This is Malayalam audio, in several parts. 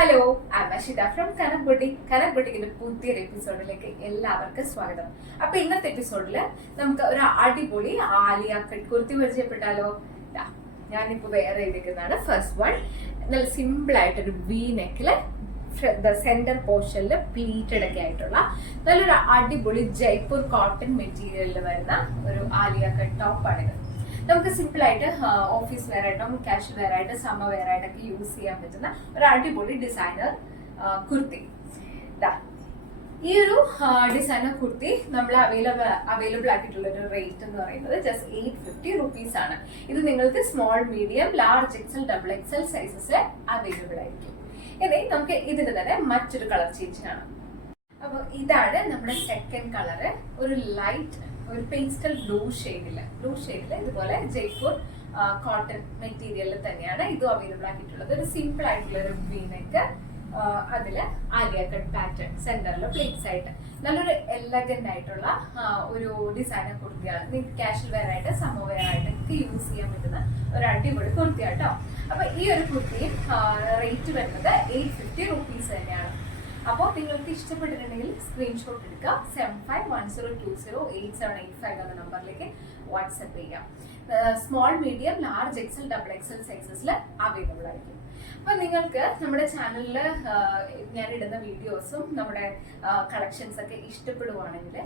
Hello, I am Ashitha from Kanak ബുട്ടിക്കിന്റെ പുതിയൊരു എപ്പിസോഡിലേക്ക് എല്ലാവർക്കും സ്വാഗതം. അപ്പൊ ഇന്നത്തെ എപ്പിസോഡില് നമുക്ക് ഒരു അടിപൊളി ആലിയ കട്ട് കുർത്തി പരിചയപ്പെട്ടാലോ? ഞാനിപ്പോ വേറെ ഇരിക്കുന്നതാണ്. ഫസ്റ്റ് വൺ നല്ല സിമ്പിൾ ആയിട്ടൊരു വി നെക്കില് സെന്റർ പോർഷനിൽ പ്ലീറ്റഡ് ഒക്കെ ആയിട്ടുള്ള നല്ലൊരു അടിപൊളി ജയ്പൂർ കോട്ടൺ മെറ്റീരിയലിൽ വരുന്ന ഒരു ആലിയ കട്ട് ടോപ്പാണിത്. നമുക്ക് സിമ്പിൾ ആയിട്ട് ഓഫീസ് വെയർ ആയിട്ടും കാഷ്വൽ വെയർ ആയിട്ട് സമ്മർ വെയർ ആയിട്ടൊക്കെ യൂസ് ചെയ്യാൻ പറ്റുന്ന ഒരു അടിപൊളി ഡിസൈനർ കുർത്തി. ഈ ഒരു ഡിസൈനർ കുർത്തി നമ്മൾ അവൈലബിൾ ആക്കിയിട്ടുള്ള ഒരു റേറ്റ് എന്ന് പറയുന്നത് ജസ്റ്റ് 850 rupees ആണ്. ഇത് നിങ്ങൾക്ക് small, medium, large XL, double XL സൈസസിൽ അവൈലബിൾ ആയിരിക്കും. ഇനി നമുക്ക് ഇതിന് തന്നെ മറ്റൊരു കളർ ചേഞ്ച് കാണാം. അപ്പൊ ഇതാണ് നമ്മുടെ സെക്കൻഡ് കളറ്. ഒരു ലൈറ്റ് ഒരു പേസ്റ്റൽ ബ്ലൂ ഷെയ്ഡില് ഇതുപോലെ ജയ്പൂർ കോട്ടൺ മെറ്റീരിയലിൽ തന്നെയാണ് ഇത് അവൈലബിൾ ആക്കിയിട്ടുള്ളത്. ഒരു സിമ്പിൾ ആയിട്ടുള്ള ഒരു വീനെക്ക്, അതില് ആലിയ കട്ട് പാറ്റേൺ, സെന്ററിൽ പ്ലേറ്റ്സ് ആയിട്ട് നല്ലൊരു എലഗന്റ് ആയിട്ടുള്ള ഒരു ഡിസൈനർ കുർത്തിയാണ്. നിങ്ങൾക്ക് കാഷ്വൽ വെയർ ആയിട്ട് സമ്മർ വെയർ ആയിട്ടൊക്കെ യൂസ് ചെയ്യാൻ പറ്റുന്ന ഒരു അടിപൊളി കുർത്തിയാട്ടോ. അപ്പൊ ഈ ഒരു കുർത്തിയും റേറ്റ് വരുന്നത് 850 rupees തന്നെയാണ്. അപ്പോൾ നിങ്ങൾക്ക് ഇഷ്ടപ്പെട്ടിട്ടുണ്ടെങ്കിൽ സ്ക്രീൻഷോട്ട് എടുക്കുക. 7510208785 എന്ന നമ്പറിലേക്ക് വാട്സ്ആപ്പ് ചെയ്യാം. Small, medium, large XL, double XL സൈസസിൽ അവൈലബിൾ ആയിരിക്കും. അപ്പൊ നിങ്ങൾക്ക് നമ്മുടെ ചാനലിൽ ഞാൻ ഇടുന്ന വീഡിയോസും നമ്മുടെ കളക്ഷൻസ് ഒക്കെ ഇഷ്ടപ്പെടുവാണെങ്കിൽ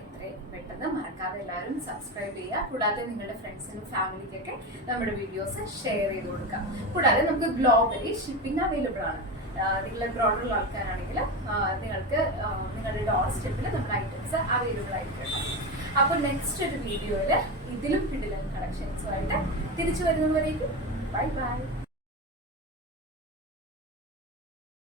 എത്രയും പെട്ടെന്ന് മറക്കാതെ എല്ലാവരും സബ്സ്ക്രൈബ് ചെയ്യുക. കൂടാതെ നിങ്ങളുടെ ഫ്രണ്ട്സിനും ഫാമിലിക്കൊക്കെ നമ്മുടെ വീഡിയോസ് ഷെയർ ചെയ്ത് കൊടുക്കുക. കൂടാതെ നമുക്ക് ഗ്ലോബലി ഷിപ്പിംഗ് അവൈലബിൾ ആണ്. നിങ്ങൾ ബ്രോഡറുള്ള ആൾക്കാരാണെങ്കിൽ നിങ്ങൾക്ക് നിങ്ങളുടെ ഡോർ സ്റ്റെപ്പിൽ നമ്മുടെ ഐറ്റംസ് അവൈലബിൾ ആയിരിക്കും. അപ്പോൾ നെക്സ്റ്റ് ഒരു വീഡിയോയിൽ ഇതിലും കിടിലൻ കളക്ഷൻസുമായിട്ട് തിരിച്ചു വരുന്നവരേക്കും ബൈ ബൈ.